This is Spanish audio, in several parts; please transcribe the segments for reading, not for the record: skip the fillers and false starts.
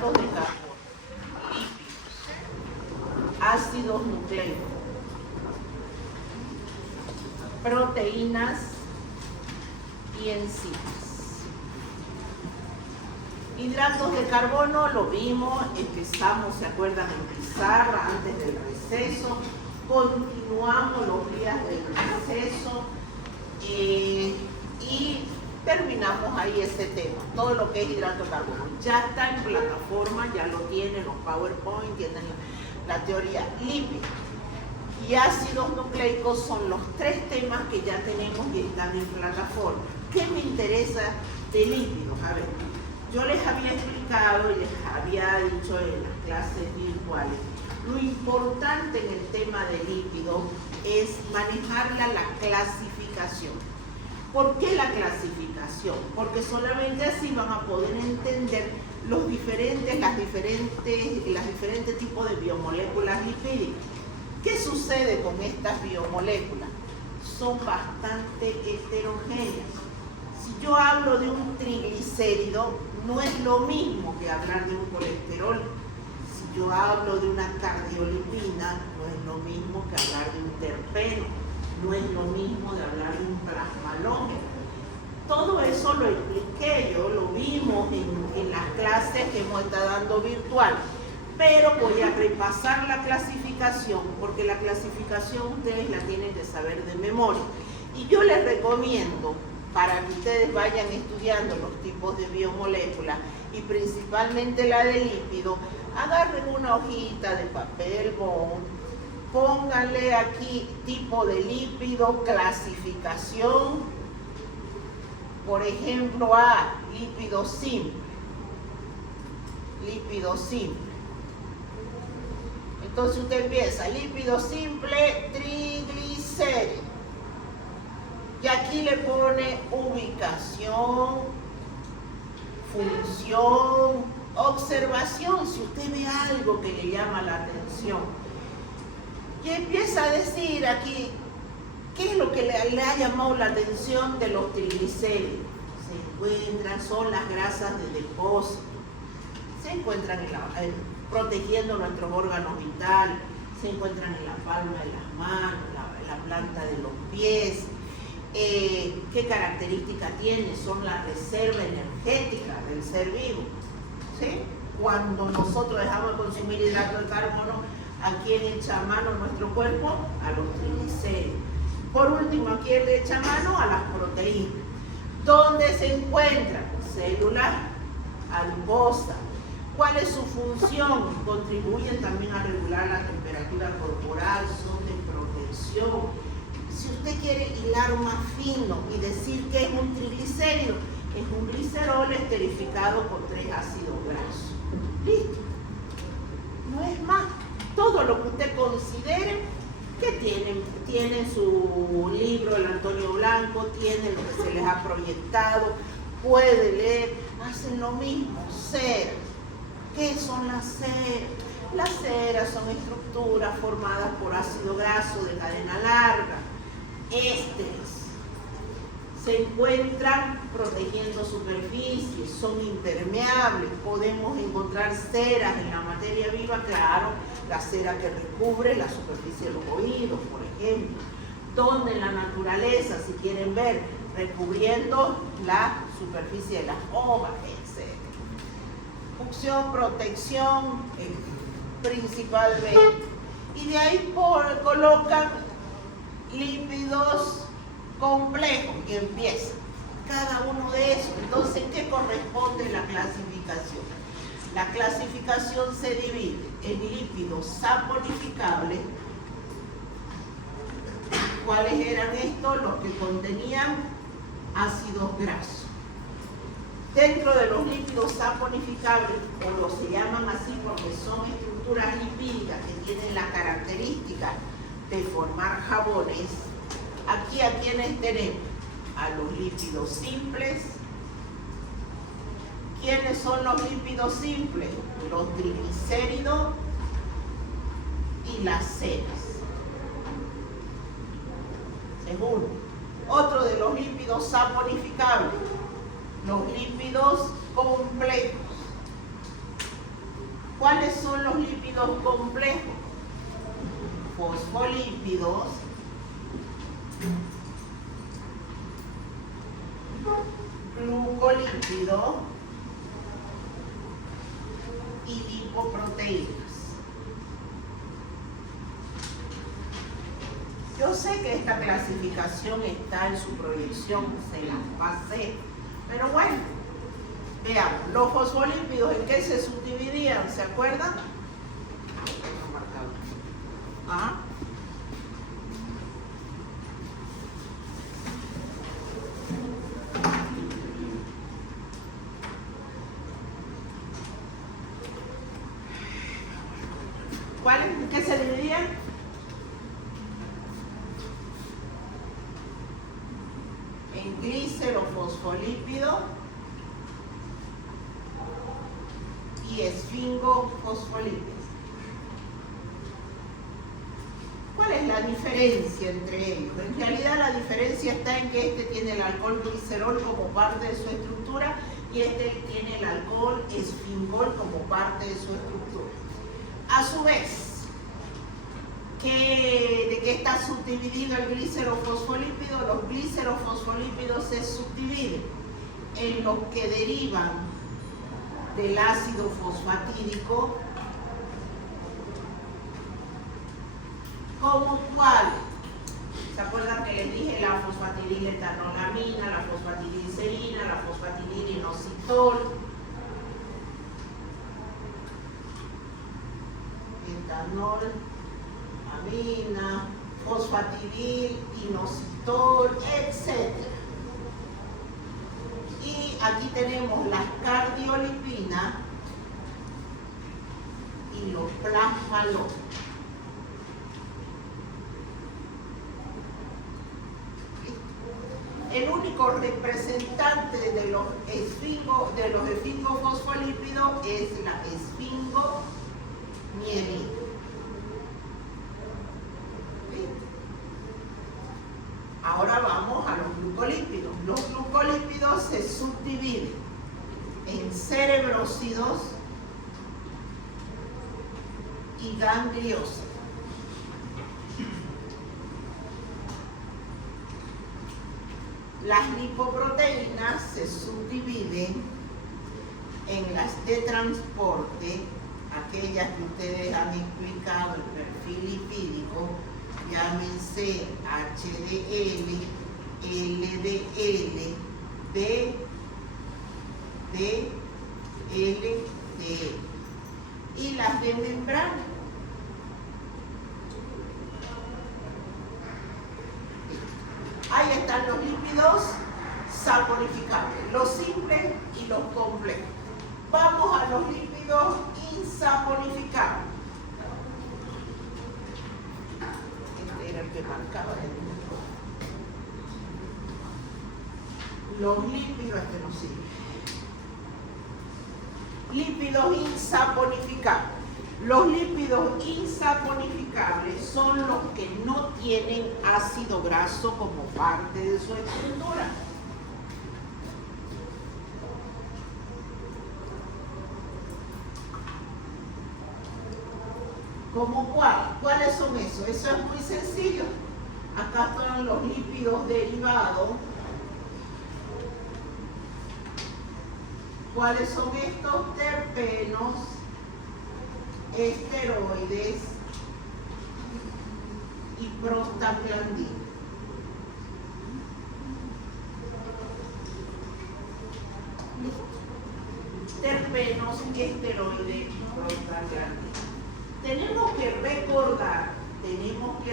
hidratos de carbono, lípidos, ácidos nucleicos, proteínas y enzimas. Hidratos de carbono lo vimos, empezamos, ¿se acuerdan? En pizarra antes del receso, continuamos los días del receso y terminamos ahí ese tema, todo lo que es hidrato de carbono. Ya está en plataforma, ya lo tienen los PowerPoint, tienen la teoría. Lípidos y ácidos nucleicos son los 3 temas que ya tenemos y están en plataforma. ¿Qué me interesa de lípidos? A ver, yo les había explicado y les había dicho en las clases virtuales, lo importante en el tema de lípidos es manejarla la clasificación. ¿Por qué la clasificación? Porque solamente así van a poder entender las diferentes tipos de biomoléculas lipídicas. ¿Qué sucede con estas biomoléculas? Son bastante heterogéneas. Si yo hablo de un triglicérido, no es lo mismo que hablar de un colesterol. Si yo hablo de una cardiolipina, no es lo mismo que hablar de un terpeno. No es lo mismo de hablar de un plasmalógeno. Todo eso lo expliqué, yo lo vimos en las clases que hemos estado dando virtual. Pero voy a repasar la clasificación, porque la clasificación ustedes la tienen que saber de memoria. Y yo les recomiendo, para que ustedes vayan estudiando los tipos de biomoléculas, y principalmente la de lípido, agarren una hojita de papel bond, pónganle aquí tipo de lípido, clasificación, por ejemplo a lípido simple, entonces usted empieza, lípido simple, triglicéridos, y aquí le pone ubicación, función, observación, si usted ve algo que le llama la atención. Y empieza a decir aquí, ¿qué es lo que le ha llamado la atención de los triglicéridos? Se encuentran, son las grasas de depósito, se encuentran protegiendo nuestros órganos vitales, se encuentran en la palma de las manos, en la planta de los pies. ¿Qué características tiene? Son la reserva energética del ser vivo, ¿sí? Cuando nosotros dejamos de consumir hidratos de carbono, ¿a quién echa mano nuestro cuerpo? A los triglicéridos. Por último, ¿a quién le echa mano? A las proteínas. ¿Dónde se encuentran? Células adiposas. ¿Cuál es su función? Contribuyen también a regular la temperatura corporal, son de protección. Si usted quiere hilar más fino y decir que es un triglicérido, es un glicerol esterificado con 3 ácidos grasos. Listo. No es más. Todo lo que usted considere que tienen su libro, el Antonio Blanco, tienen lo que se les ha proyectado, puede leer, hacen lo mismo, ceras. ¿Qué son las ceras? Las ceras son estructuras formadas por ácido graso de cadena larga, ésteres. Se encuentran protegiendo superficies, son impermeables, podemos encontrar ceras en la materia viva, claro, la cera que recubre la superficie de los oídos, por ejemplo, donde en la naturaleza, si quieren ver, recubriendo la superficie de las hojas, etc. Función, protección, principalmente. Y de ahí colocan lípidos complejos y empieza cada uno de esos. Entonces, ¿qué corresponde la clasificación? La clasificación se divide en lípidos saponificables. ¿Cuáles eran estos? Los que contenían ácidos grasos. Dentro de los lípidos saponificables, o los se llaman así porque son estructuras lipídicas que tienen la característica de formar jabones, aquí a quienes tenemos, a los lípidos simples. ¿Quiénes son los lípidos simples? Los triglicéridos y las ceras. Segundo, otro de los lípidos saponificables, los lípidos complejos. ¿Cuáles son los lípidos complejos? Fosfolípidos, glucolípidos y lipoproteínas. Yo sé que esta clasificación está en su proyección, se las pasé, pero bueno, veamos, los fosfolípidos, ¿en qué se subdividían? ¿Se acuerdan? ¿Ah? ¿En qué se dividían? En glicerofosfolípido y esfingofosfolípidos. ¿Cuál es la diferencia entre ellos? En realidad la diferencia está en que este tiene el alcohol glicerol como parte de su estructura y este tiene el alcohol esfingol como parte de su estructura. A su vez, ¿de qué está subdividido el glicerofosfolípido? Los glicerofosfolípidos se subdividen en los que derivan del ácido fosfatídico, como cuál. ¿Se acuerdan que les dije la fosfatidiletolamina, la fosfatidilcerina, la fosfatidilinositol, etanol, amina, fosfatidil, inositol, etc. Y aquí tenemos las cardiolipinas y los plasmalones. El único representante de los esfingofosfolípidos es la esfingomielina. Ahora vamos a los glucolípidos. Los glucolípidos se subdividen en cerebrósidos y gangliósidos. Las lipoproteínas se subdividen en las de transporte, aquellas que ustedes han explicado, el perfil lipídico, llámense HDL, LDL, LDL. Y las de membrana. Ahí están los lípidos saponificables, los simples y los complejos. Vamos a los lípidos insaponificables. Este era el que marcaba los lípidos, este no sirve. Lípidos insaponificables. Los lípidos insaponificables son los que no tienen ácido graso como parte de su estructura. ¿Cómo cuál? ¿Cuáles son esos? Eso es muy sencillo. Acá están los lípidos derivados. ¿Cuáles son estos? Terpenos, esteroides y prostaglandina. Terpenos, esteroides y prostaglandina. Tenemos que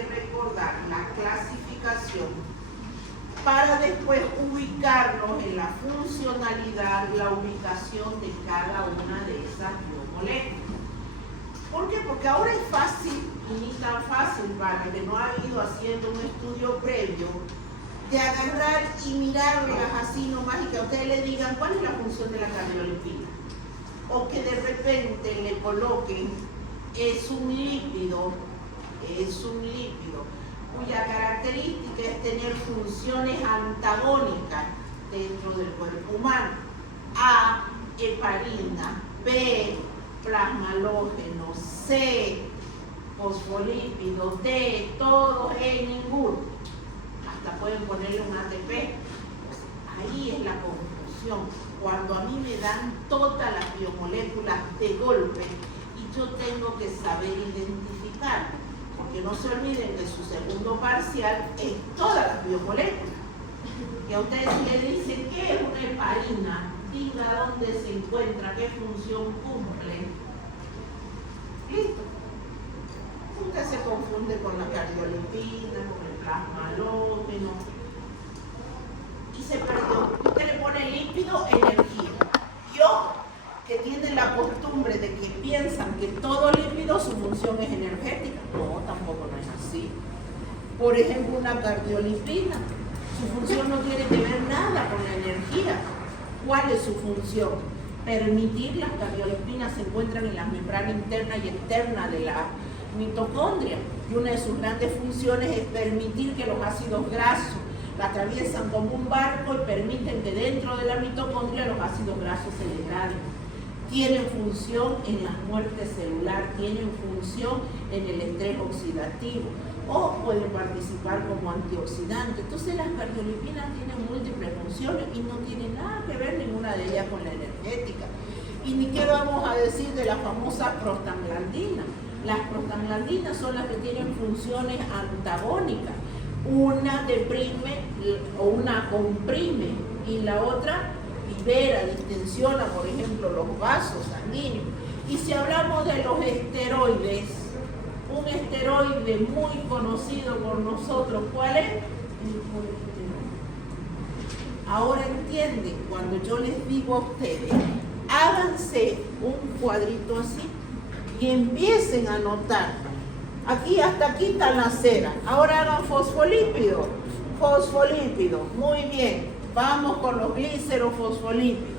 recordar la clasificación para después ubicarnos en la funcionalidad, la ubicación de cada una de esas biomoléculas. ¿Por qué? Porque ahora es fácil, y ni tan fácil para el que no ha ido haciendo un estudio previo, de agarrar y mirarlas así nomás y que a ustedes le digan cuál es la función de la cardiolipina. O que de repente le coloquen es un lípido cuya característica es tener funciones antagónicas dentro del cuerpo humano. A, heparina, B, plasma halógeno, C, fosfolípidos, D, todos, E, ninguno. Hasta pueden ponerle un ATP. Pues ahí es la confusión. Cuando a mí me dan todas las biomoléculas de golpe y yo tengo que saber identificar, porque no se olviden que su segundo parcial es todas las biomoléculas. Y a ustedes le dicen qué es una heparina, diga dónde se encuentra, qué función cumple. Listo. Usted se confunde con la cardiolipina, con el plasma halógeno y se perdió. Usted le pone lípido, energía. Yo, que tienen la costumbre de que piensan que todo lípido su función es energética. No, tampoco no es así. Por ejemplo, una cardiolipina, su función no tiene que ver nada con la energía. ¿Cuál es su función? Permitir las cardiolipinas se encuentran en la membrana interna y externa de la mitocondria. Y una de sus grandes funciones es permitir que los ácidos grasos la atraviesan como un barco y permiten que dentro de la mitocondria los ácidos grasos se degraden. Tienen función en la muerte celular, tienen función en el estrés oxidativo o pueden participar como antioxidantes. Entonces las cardiolipinas tienen múltiples funciones y no tienen nada que ver ninguna de ellas con la energética. Y ni qué vamos a decir de las famosas prostaglandinas. Las prostaglandinas son las que tienen funciones antagónicas. Una deprime o una comprime y la otra libera, distensiona, por ejemplo, los vasos sanguíneos. Y si hablamos de los esteroides, un esteroide muy conocido por nosotros, ¿cuál es? El colesterol. Ahora entienden, cuando yo les digo a ustedes, háganse un cuadrito así y empiecen a anotar. Aquí hasta aquí está la cera. Ahora hagan fosfolípidos. Fosfolípidos, muy bien. Vamos con los glicerofosfolípidos.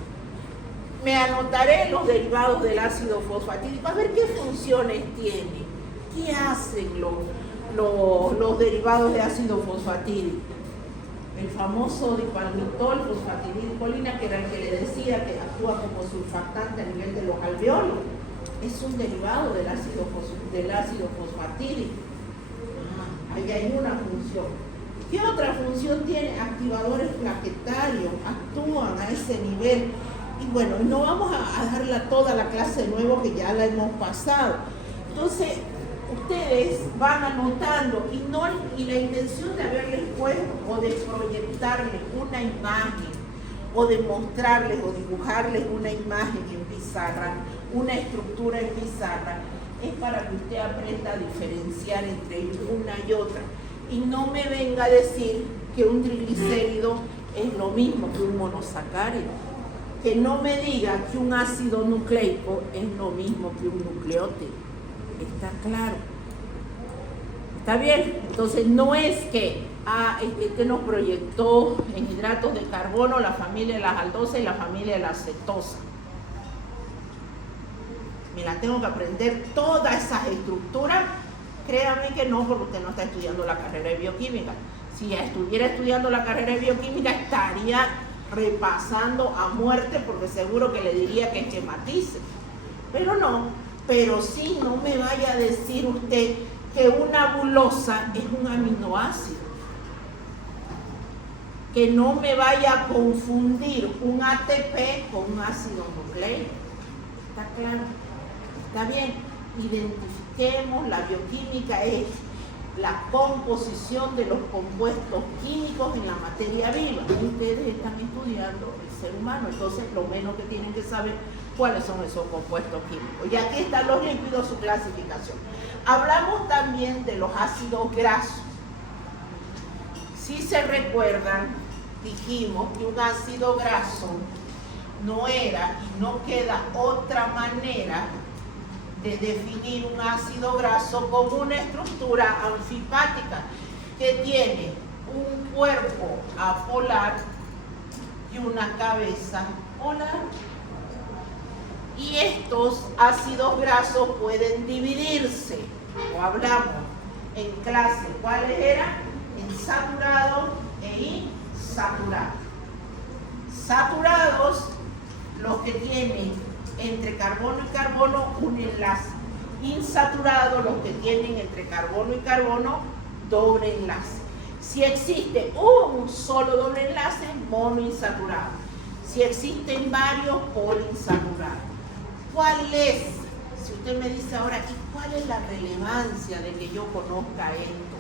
Me anotaré los derivados del ácido fosfatídico. A ver qué funciones tiene. ¿Qué hacen los derivados de ácido fosfatídico? El famoso dipalmitol, fosfatidilcolina, que era el que le decía que actúa como surfactante a nivel de los alveolos. Es un derivado del ácido fosfatídico. Ahí hay una función. ¿Qué otra función tiene? Activadores plaquetarios, actúan a ese nivel. Y bueno, no vamos a darla toda la clase de nuevo, que ya la hemos pasado. Entonces, ustedes van anotando y la intención de haberles puesto o de proyectarles una imagen o de mostrarles o dibujarles una imagen en pizarra, una estructura en pizarra, es para que usted aprenda a diferenciar entre una y otra. Y no me venga a decir que un triglicérido es lo mismo que un monosacárido. Que no me diga que un ácido nucleico es lo mismo que un nucleótido. ¿Está claro? ¿Está bien? Entonces no es que este nos proyectó en hidratos de carbono la familia de las aldosas y la familia de la cetosa. Me la tengo que aprender todas esas estructuras. Créame que no, porque usted no está estudiando la carrera de bioquímica. Si estuviera estudiando la carrera de bioquímica, estaría repasando a muerte, porque seguro que le diría que esquematice. Pero no, pero sí, no me vaya a decir usted que una bulosa es un aminoácido. Que no me vaya a confundir un ATP con un ácido nucleico. ¿Está claro? ¿Está bien? Identifiquemos, la bioquímica es la composición de los compuestos químicos en la materia viva. Ustedes están estudiando el ser humano, entonces lo menos que tienen que saber cuáles son esos compuestos químicos. Y aquí están los lípidos, su clasificación. Hablamos también de los ácidos grasos. Si se recuerdan, dijimos que un ácido graso no era y no queda otra manera de definir un ácido graso como una estructura anfipática que tiene un cuerpo apolar y una cabeza polar. Y estos ácidos grasos pueden dividirse, o hablamos en clase, ¿cuáles eran? En saturados e insaturados. Saturados, los que tienen entre carbono y carbono un enlace. Insaturado, los que tienen entre carbono y carbono doble enlace. Si existe un solo doble enlace, monoinsaturado. Si existen varios, poliinsaturados. ¿Cuál es? Si usted me dice ahora, ¿y cuál es la relevancia de que yo conozca esto?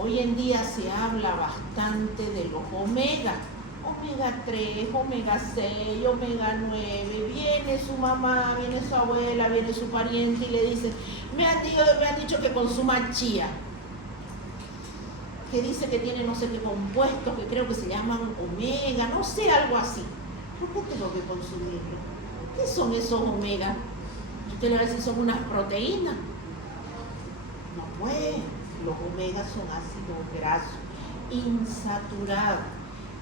Hoy en día se habla bastante de los omega. Omega 3, omega 6, omega 9, viene su mamá, viene su abuela, viene su pariente y le dice, me han dicho que consuma chía, que dice que tiene no sé qué compuestos, que creo que se llaman omega, no sé, algo así. ¿Por qué tengo que consumirlo? ¿Qué son esos omega? Usted le va a decir, son unas proteínas. No pues, los omega son ácidos grasos insaturados.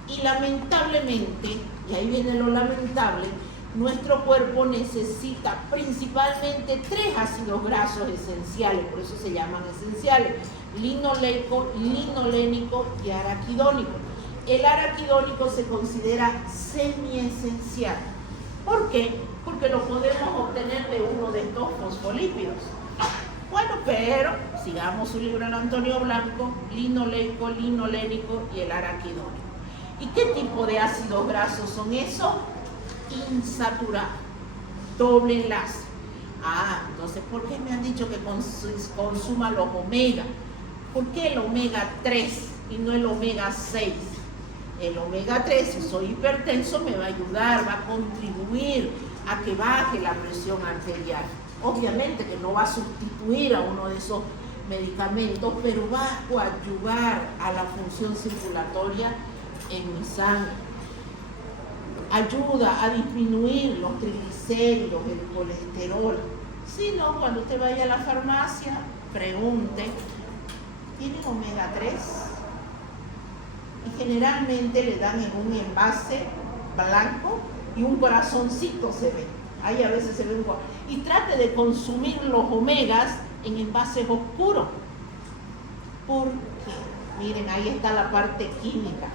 Y lamentablemente, y ahí viene lo lamentable, nuestro cuerpo necesita principalmente 3 ácidos grasos esenciales, por eso se llaman esenciales: linoleico, linolénico y araquidónico. El araquidónico se considera semiesencial. ¿Por qué? Porque lo podemos obtener de uno de estos fosfolípidos. Bueno, pero sigamos su libro de Antonio Blanco: linoleico, linolénico y el araquidónico. ¿Y qué tipo de ácidos grasos son esos? Insaturados, doble enlace. Entonces, ¿por qué me han dicho que consuma los omega? ¿Por qué el omega 3 y no el omega 6? El omega 3, si soy hipertenso, me va a ayudar, va a contribuir a que baje la presión arterial. Obviamente que no va a sustituir a uno de esos medicamentos, pero va a coadyuvar a la función circulatoria en mi sangre. Ayuda a disminuir los triglicéridos, el colesterol. Si no, cuando usted vaya a la farmacia, pregunte, ¿tienen omega 3? Y generalmente le dan en un envase blanco y un corazoncito se ve. Ahí a veces se ve un corazón. Y trate de consumir los omegas en envases oscuros. ¿Por qué? Miren, ahí está la parte química.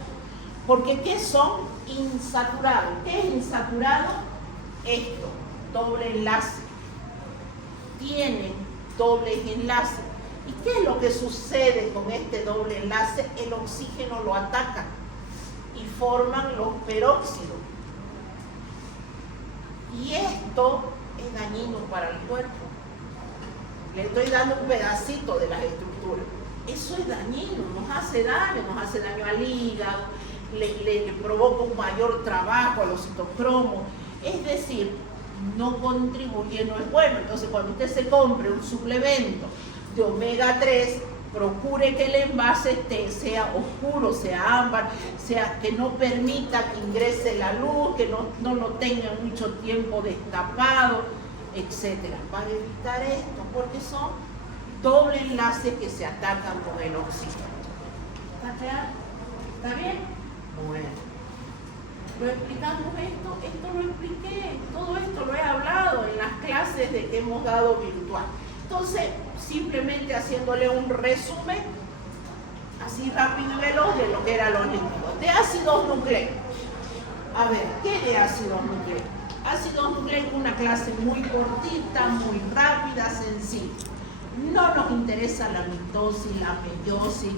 Porque ¿qué son insaturados? ¿Qué es insaturado? Esto, doble enlace. Tienen dobles enlaces. ¿Y qué es lo que sucede con este doble enlace? El oxígeno lo ataca y forman los peróxidos. Y esto es dañino para el cuerpo. Le estoy dando un pedacito de las estructuras. Eso es dañino, nos hace daño al hígado, le provoca un mayor trabajo a los citocromos, es decir, no contribuye, no es bueno. Entonces, cuando usted se compre un suplemento de omega 3, procure que el envase sea oscuro, sea ámbar, sea que no permita que ingrese la luz, que no lo tenga mucho tiempo destapado, etcétera, para evitar esto, porque son doble enlaces que se atacan con el oxígeno. ¿Está claro? ¿Está bien? Bueno, lo explicamos esto lo expliqué, todo esto lo he hablado en las clases de que hemos dado virtual. Entonces, simplemente haciéndole un resumen, así rápido y veloz, de lo que eran los lípidos. De ácidos nucleicos. A ver, ¿qué de ácidos nucleicos? Ácidos nucleicos, una clase muy cortita, muy rápida, sencilla. No nos interesa la mitosis, la meiosis,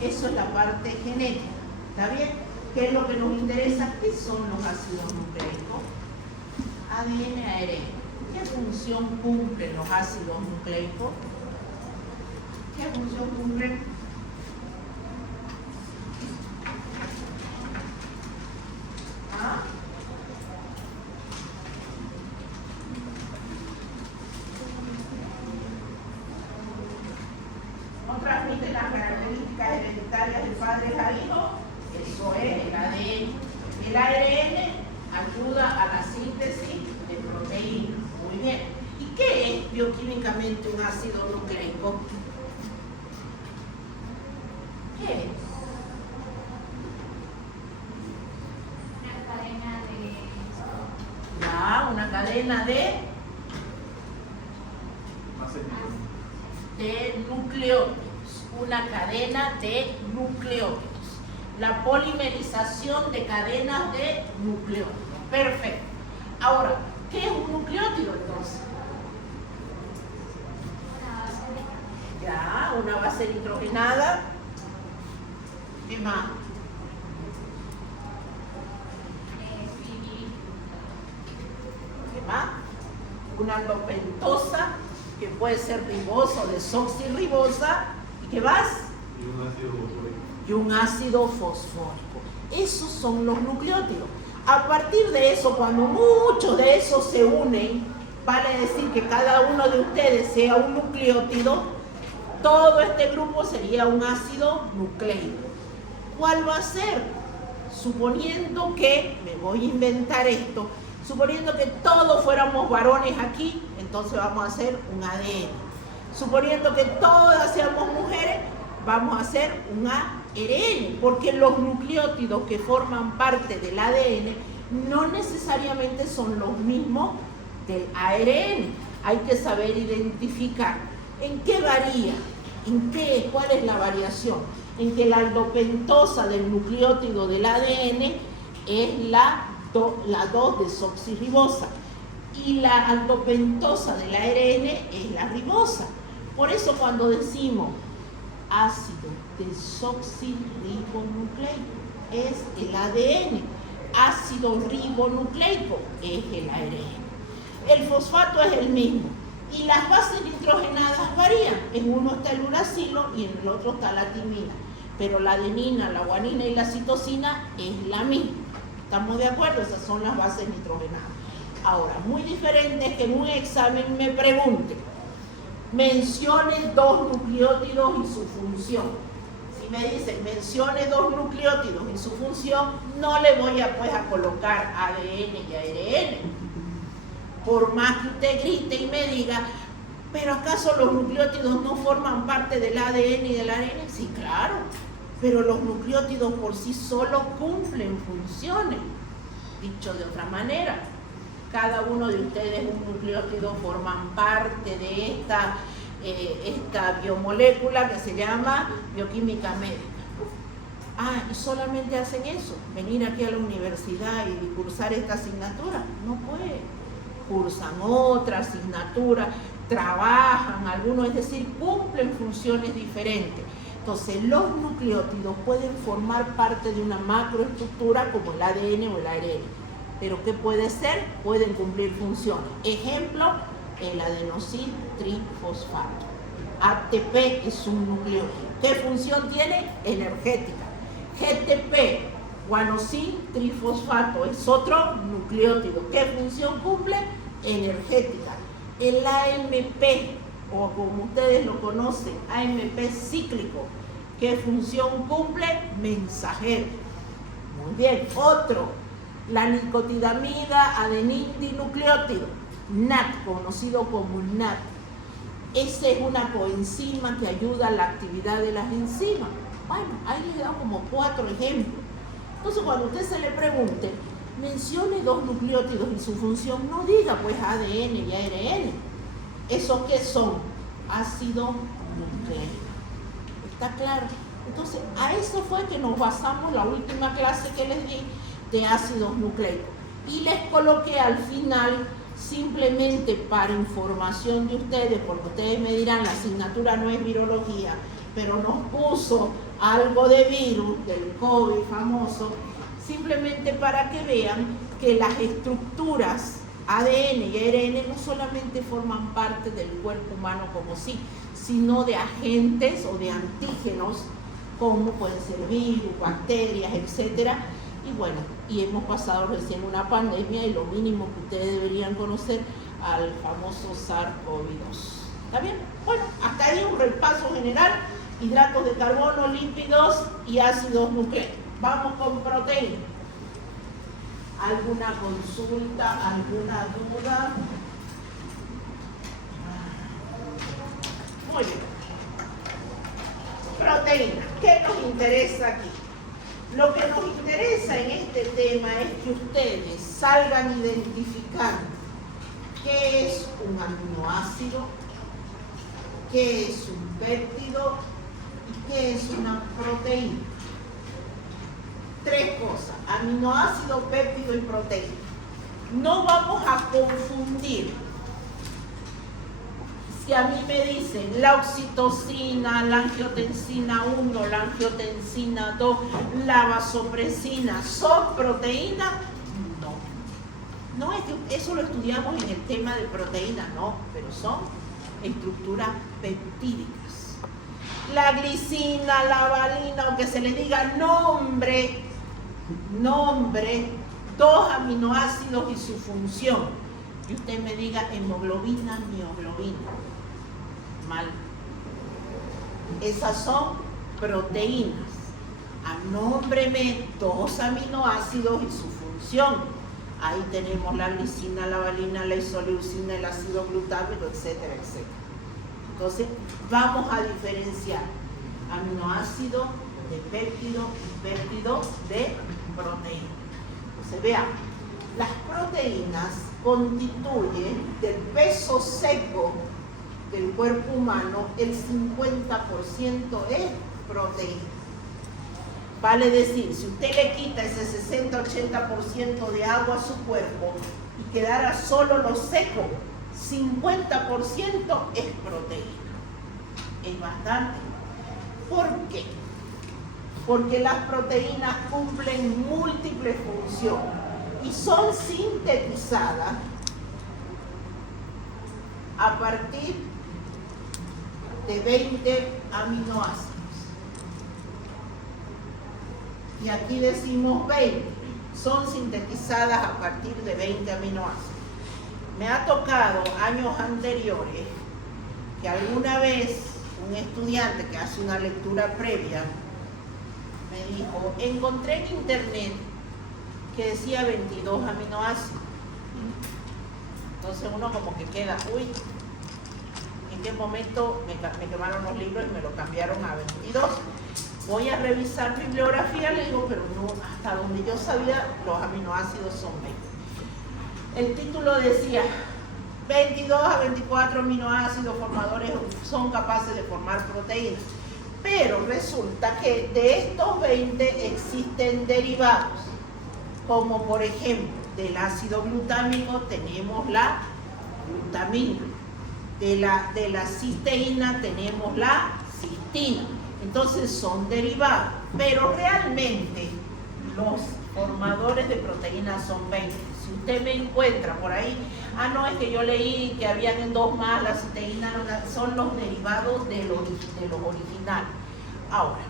eso es la parte genética. ¿Está bien? ¿Qué es lo que nos interesa? ¿Qué son los ácidos nucleicos? ADN, ARN. ¿Qué función cumplen los ácidos nucleicos? ¿Qué función cumplen? ¿No transmiten las características hereditarias del padre al hijo? Eso es el ADN. El ARN ayuda a la síntesis de proteínas. Muy bien. ¿Y qué es bioquímicamente un ácido nucleico? ¿Qué es? Una cadena de nucleótidos. Una cadena de nucleótidos. La polimerización de cadenas de nucleótidos. Perfecto. Ahora, ¿qué es un nucleótido entonces? Ya, una base nitrogenada. ¿Qué más? ¿Qué más? Una aldopentosa, que puede ser ribosa o desoxirribosa. ¿Y qué más? Y un ácido fosfórico. Esos son los nucleótidos. A partir de eso, cuando muchos de esos se unen, vale decir que cada uno de ustedes sea un nucleótido, todo este grupo sería un ácido nucleico. ¿Cuál va a ser? Suponiendo que, me voy a inventar esto, suponiendo que todos fuéramos varones aquí, entonces vamos a hacer un ADN. Suponiendo que todas seamos mujeres, vamos a hacer un ARN, porque los nucleótidos que forman parte del ADN no necesariamente son los mismos del ARN. Hay que saber identificar en qué varía, cuál es la variación. En que la aldopentosa del nucleótido del ADN es la 2-desoxirribosa y la aldopentosa del ARN es la ribosa. Por eso cuando decimos ácido desoxirribonucleico es el ADN, ácido ribonucleico es el ARN. El fosfato es el mismo y las bases nitrogenadas varían. En uno está el uracilo y en el otro está la timina, pero la adenina, la guanina y la citosina es la misma. ¿Estamos de acuerdo? Esas son las bases nitrogenadas. Ahora, muy diferente es que en un examen me pregunten, mencione 2 nucleótidos y su función. Si me dicen, mencione 2 nucleótidos y su función, no le voy a colocar ADN y ARN. Por más que usted grite y me diga, ¿pero acaso los nucleótidos no forman parte del ADN y del ARN? Sí, claro, pero los nucleótidos por sí solos cumplen funciones. Dicho de otra manera, cada uno de ustedes, un nucleótido, forman parte de esta biomolécula que se llama bioquímica médica. Y solamente hacen eso, venir aquí a la universidad y cursar esta asignatura. No puede. Cursan otra asignatura, trabajan algunos, es decir, cumplen funciones diferentes. Entonces, los nucleótidos pueden formar parte de una macroestructura como el ADN o el ARN. ¿Pero qué puede ser? Pueden cumplir funciones. Ejemplo, el adenosil trifosfato. ATP es un nucleótido. ¿Qué función tiene? Energética. GTP, guanosil trifosfato, es otro nucleótido. ¿Qué función cumple? Energética. El AMP, o como ustedes lo conocen, AMP cíclico, ¿qué función cumple? Mensajero. Muy bien. Otro, la nicotidamida adenindinucleótido, NAT, conocido como NAT. Esa es una coenzima que ayuda a la actividad de las enzimas. Bueno, ahí les he dado como 4 ejemplos. Entonces, cuando usted se le pregunte, mencione 2 nucleótidos y su función, no diga pues ADN y ARN. ¿Esos qué son? Ácido nucleico. ¿Está claro? Entonces, a eso fue que nos basamos la última clase que les di de ácidos nucleicos. Y les coloqué al final, simplemente para información de ustedes, porque ustedes me dirán, la asignatura no es virología, pero nos puso algo de virus, del COVID famoso, simplemente para que vean que las estructuras ADN y ARN no solamente forman parte del cuerpo humano como sí, sino de agentes o de antígenos, como pueden ser virus, bacterias, etcétera. Y bueno, y hemos pasado recién una pandemia y lo mínimo que ustedes deberían conocer al famoso SARS-CoV-2. ¿Está bien? Bueno, hasta ahí un repaso general, hidratos de carbono, lípidos y ácidos nucleicos. Vamos con proteínas. ¿Alguna consulta, alguna duda? Muy bien. Proteínas. ¿Qué nos interesa aquí? Lo que nos interesa en este tema es que ustedes salgan identificando qué es un aminoácido, qué es un péptido y qué es una proteína. 3 cosas: aminoácido, péptido y proteína. No vamos a confundir. Si a mí me dicen la oxitocina, la angiotensina 1, la angiotensina 2, la vasopresina, ¿son proteínas? No. No es que eso lo estudiamos en el tema de proteínas, no, pero son estructuras peptídicas. La glicina, la valina, aunque se le diga nombre, 2 aminoácidos y su función. Y usted me diga hemoglobina, mioglobina. Mal. Esas son proteínas. Anómbreme 2 aminoácidos y su función. Ahí tenemos la glicina, la valina, la isoleucina, el ácido glutámico, etcétera, etcétera. Entonces, vamos a diferenciar aminoácido de péptido y péptido de proteína. Entonces, vean, las proteínas constituyen del peso seco del cuerpo humano, el 50% es proteína. Vale decir, si usted le quita ese 60-80% de agua a su cuerpo y quedara solo lo seco, 50% es proteína. Es bastante. ¿Por qué? Porque las proteínas cumplen múltiples funciones y son sintetizadas a partir de 20 aminoácidos. Y aquí decimos 20, son sintetizadas a partir de 20 aminoácidos. Me ha tocado años anteriores que alguna vez un estudiante que hace una lectura previa me dijo, encontré en internet que decía 22 aminoácidos. Entonces uno como que queda, uy, ¿en qué momento me quemaron los libros y me lo cambiaron a 22? Voy a revisar bibliografía, le digo, pero no, hasta donde yo sabía, los aminoácidos son 20. El título decía, 22 a 24 aminoácidos formadores son capaces de formar proteínas. Pero resulta que de estos 20 existen derivados, como por ejemplo, del ácido glutámico tenemos la glutamina, de la cisteína tenemos la cistina. Entonces son derivados, pero realmente los formadores de proteínas son 20. Si usted me encuentra por ahí, no, es que yo leí que habían 2 más, la cisteína, son los derivados de los originales. Ahora,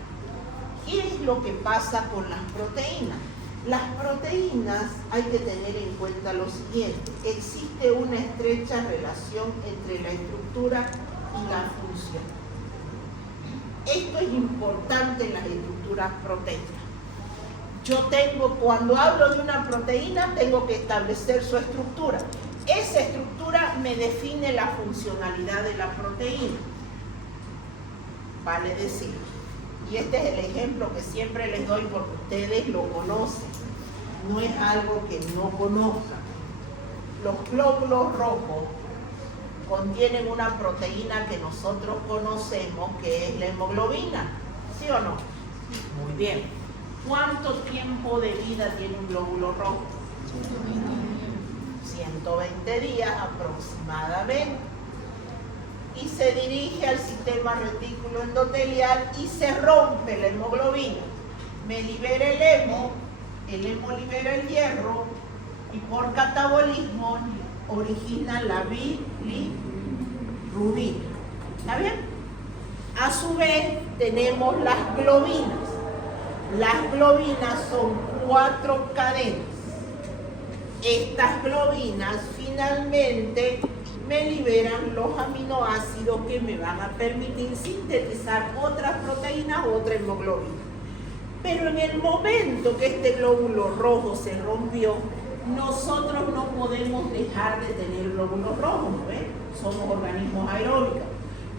¿qué es lo que pasa con las proteínas? Las proteínas hay que tener en cuenta lo siguiente: existe una estrecha relación entre la estructura y la función. Esto es importante en las estructuras proteicas. Cuando hablo de una proteína, tengo que establecer su estructura. Esa estructura me define la funcionalidad de la proteína. Vale decir, y este es el ejemplo que siempre les doy porque ustedes lo conocen, no es algo que no conozcan. Los glóbulos rojos contienen una proteína que nosotros conocemos, que es la hemoglobina, ¿sí o no? Muy bien. ¿Cuánto tiempo de vida tiene un glóbulo rojo? 120 días aproximadamente. Y se dirige al sistema retículo endotelial y se rompe la hemoglobina. Me libera el hemo libera el hierro y por catabolismo origina la bilirrubina. ¿Está bien? A su vez tenemos las globinas. Las globinas son 4 cadenas. Estas globinas finalmente me liberan los aminoácidos que me van a permitir sintetizar otras proteínas, otra hemoglobina. Pero en el momento que este glóbulo rojo se rompió, nosotros no podemos dejar de tener glóbulos rojos, ¿no ven? Somos organismos aeróbicos.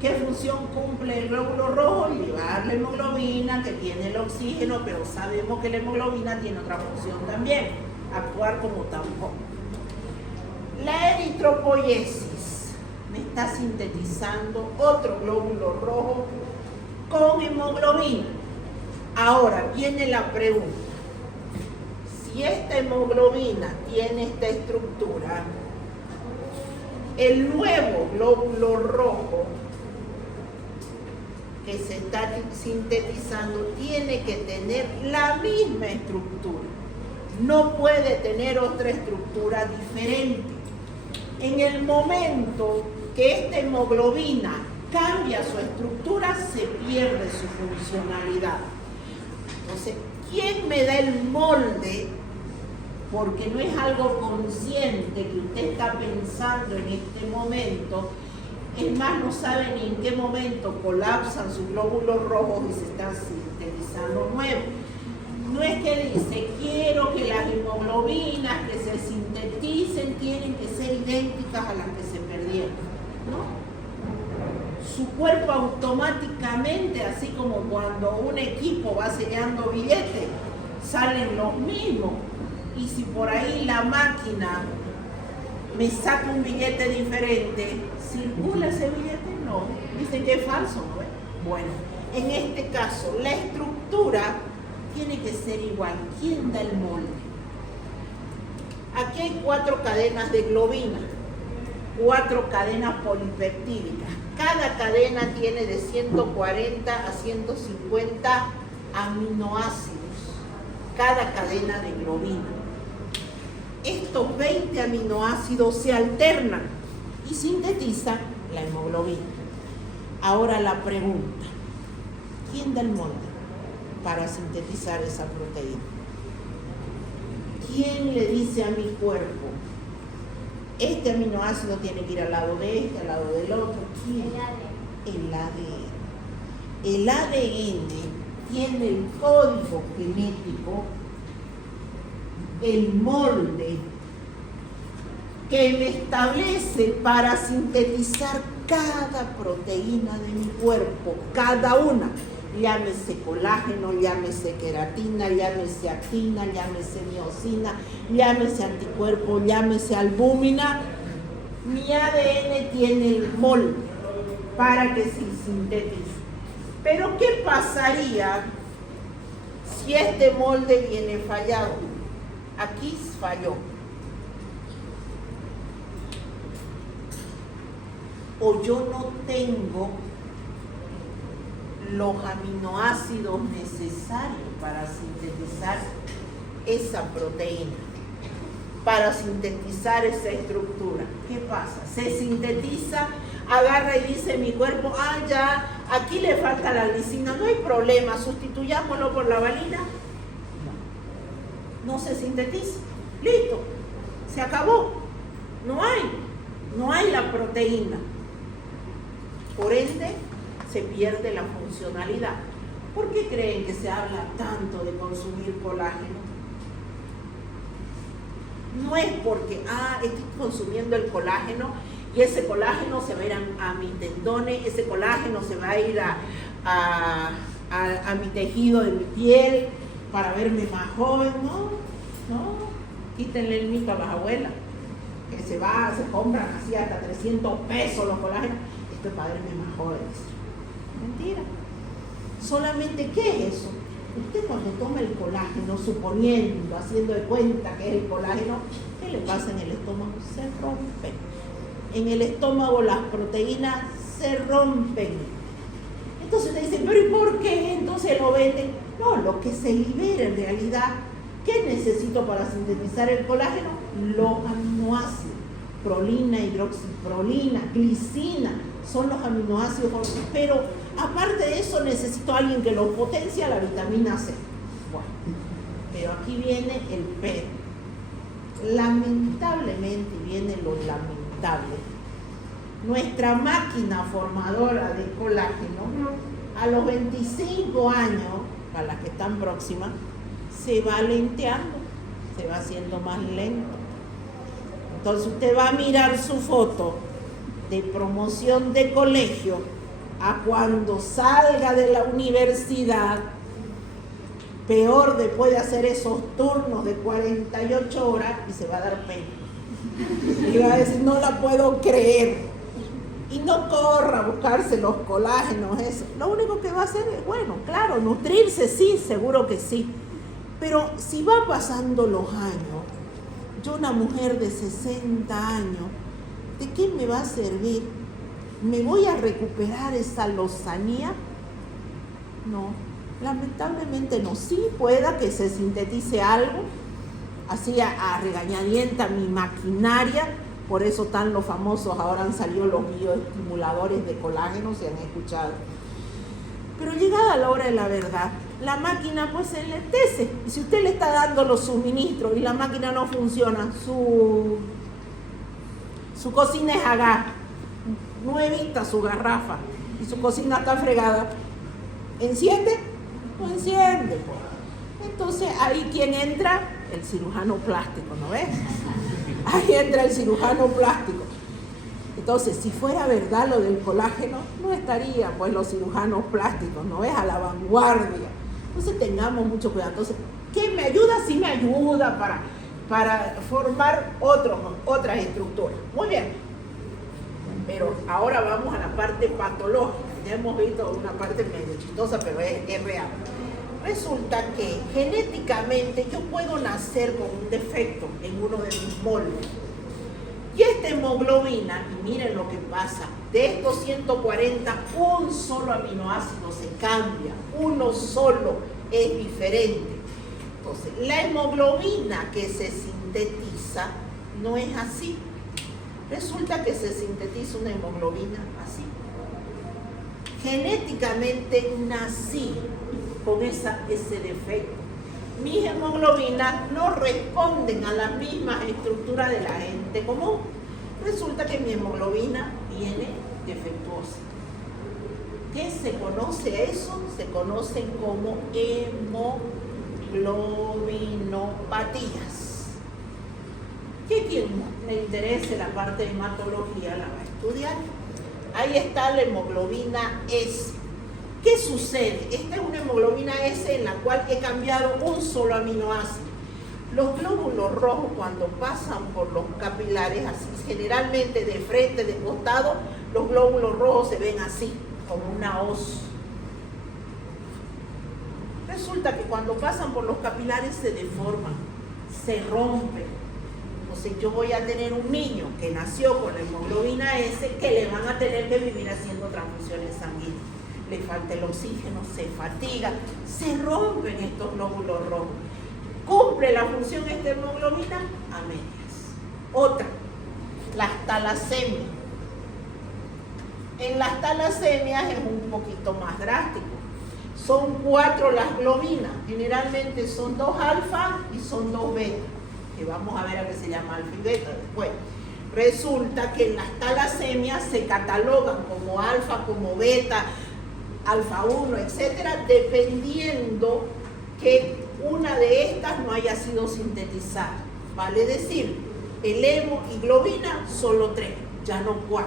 ¿Qué función cumple el glóbulo rojo? Llevar la hemoglobina, que tiene el oxígeno, pero sabemos que la hemoglobina tiene otra función también, actuar como tampón. La eritropoiesis me está sintetizando otro glóbulo rojo con hemoglobina. Ahora viene la pregunta: si si esta hemoglobina tiene esta estructura, el nuevo glóbulo rojo que se está sintetizando tiene que tener la misma estructura. No puede tener otra estructura diferente. En el momento que esta hemoglobina cambia su estructura, se pierde su funcionalidad. Entonces, ¿quién me da el molde? Porque no es algo consciente que usted está pensando en este momento. Es más, no sabe ni en qué momento colapsan sus glóbulos rojos y se están sintetizando nuevos. No es que dice, quiero que las hemoglobinas que se sinteticen tienen que ser idénticas a las que se perdieron. ¿No? Su cuerpo automáticamente, así como cuando un equipo va sellando billetes, salen los mismos. Y si por ahí la máquina me saca un billete diferente, ¿circula ese billete? No. Dicen que es falso, ¿no? Bueno, en este caso, la estructura tiene que ser igual. ¿Quién da el molde? Aquí hay 4 cadenas de globina, 4 cadenas polipeptídicas. Cada cadena tiene de 140 a 150 aminoácidos, cada cadena de globina. Estos 20 aminoácidos se alternan y sintetizan la hemoglobina. Ahora la pregunta, ¿quién da el molde para sintetizar esa proteína? ¿Quién le dice a mi cuerpo, este aminoácido tiene que ir al lado de este, al lado del otro? ¿Quién? El ADN. El ADN tiene el código genético, el molde que me establece para sintetizar cada proteína de mi cuerpo, cada una. Llámese colágeno, llámese queratina, llámese actina, llámese miosina, llámese anticuerpo, llámese albúmina. Mi ADN tiene el molde para que se sintetice. Pero ¿qué pasaría si este molde viene fallado? Aquí falló. O yo no tengo los aminoácidos necesarios para sintetizar esa proteína, para sintetizar esa estructura. ¿Qué pasa? Se sintetiza, agarra y dice mi cuerpo, ya, aquí le falta la lisina, no hay problema, sustituyámoslo por la valina. No se sintetiza, listo, se acabó, no hay la proteína. Por ende, se pierde la funcionalidad. ¿Por qué creen que se habla tanto de consumir colágeno? No es porque, estoy consumiendo el colágeno y ese colágeno se va a ir a mis tendones, ese colágeno se va a ir a mi tejido de mi piel para verme más joven. No, quítenle el mito a las abuelas, que se compran así hasta 300 pesos los colágenos. Esto es para verme más joven. Mentira. Solamente, ¿qué es eso? Usted cuando toma el colágeno, suponiendo, haciendo de cuenta que es el colágeno, ¿qué le pasa en el estómago? Se rompe. En el estómago las proteínas se rompen. Entonces te dicen, pero ¿y por qué entonces lo venden? No, lo que se libera en realidad, ¿qué necesito para sintetizar el colágeno? Los aminoácidos. Prolina, hidroxiprolina, glicina, son los aminoácidos, pero aparte de eso necesito a alguien que lo potencie, la vitamina C. Bueno, pero aquí viene el pero. Lamentablemente viene lo lamentable. Nuestra máquina formadora de colágeno, a los 25 años, para las que están próximas, se va lenteando, se va haciendo más lento. Entonces usted va a mirar su foto de promoción de colegio a cuando salga de la universidad, peor después de hacer esos turnos de 48 horas, y se va a dar pena. Y va a decir, no la puedo creer. Y no corra a buscarse los colágenos, eso. Lo único que va a hacer es, bueno, claro, nutrirse, sí, seguro que sí. Pero si va pasando los años, yo una mujer de 60 años, ¿de qué me va a servir? ¿Me voy a recuperar esa lozanía? No, lamentablemente no. Sí pueda que se sintetice algo, así a regañadienta mi maquinaria, por eso están los famosos, ahora han salido los bioestimuladores de colágeno, se han escuchado. Pero llegada la hora de la verdad, la máquina pues se enlentece. Y si usted le está dando los suministros y la máquina no funciona, su cocina es a gas, nuevita su garrafa, y su cocina está fregada, ¿enciende? No enciende. Entonces ahí ¿quién entra? El cirujano plástico, ¿no ves? Ahí entra el cirujano plástico. Entonces, si fuera verdad lo del colágeno, no estarían pues los cirujanos plásticos, ¿no ves? A la vanguardia. Entonces tengamos mucho cuidado. Entonces, ¿qué me ayuda? Sí me ayuda para formar otras estructuras. Muy bien. Pero ahora vamos a la parte patológica. Ya hemos visto una parte medio chistosa, pero es real. Resulta que genéticamente yo puedo nacer con un defecto en uno de mis moldes. Y esta hemoglobina, y miren lo que pasa, de estos 140, un solo aminoácido se cambia, uno solo es diferente. Entonces, la hemoglobina que se sintetiza no es así. Resulta que se sintetiza una hemoglobina así. Genéticamente nací con ese defecto. Mis hemoglobinas no responden a las mismas estructuras de la gente común. Resulta que mi hemoglobina viene defectuosa. ¿Qué se conoce a eso? Se conocen como hemoglobinopatías. Que quien le interese la parte de hematología la va a estudiar. Ahí está la hemoglobina S. ¿Qué sucede? Esta es una hemoglobina S en la cual he cambiado un solo aminoácido. Los glóbulos rojos cuando pasan por los capilares, así, generalmente de frente, de costado, los glóbulos rojos se ven así, como una hoz. Resulta que cuando pasan por los capilares se deforman, se rompen. Entonces yo voy a tener un niño que nació con la hemoglobina S que le van a tener que vivir haciendo transfusiones sanguíneas. Le falta el oxígeno, se fatiga, se rompen estos glóbulos rojos. ¿Cumple la función esta hemoglobina? A medias. Otra, las talasemias. En las talasemias es un poquito más drástico. Son 4 las globinas, generalmente son 2 alfa y son 2 beta, que vamos a ver a qué se llama alfa y beta después. Resulta que en las talasemias se catalogan como alfa, como beta, alfa 1, etcétera, dependiendo que una de estas no haya sido sintetizada. Vale decir, el hemo y globina solo 3, ya no 4.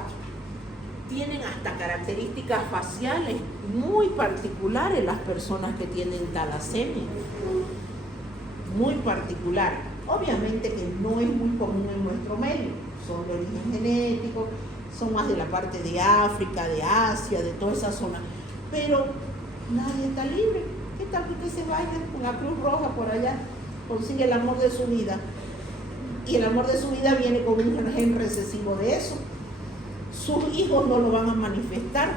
Tienen hasta características faciales muy particulares las personas que tienen talasemia. Muy particulares. Obviamente que no es muy común en nuestro medio. Son de origen genético, son más de la parte de África, de Asia, de toda esa zona. Pero nadie está libre. ¿Qué tal que usted se vaya con la Cruz Roja por allá? Consigue el amor de su vida. Y el amor de su vida viene con un gen recesivo de eso. Sus hijos no lo van a manifestar,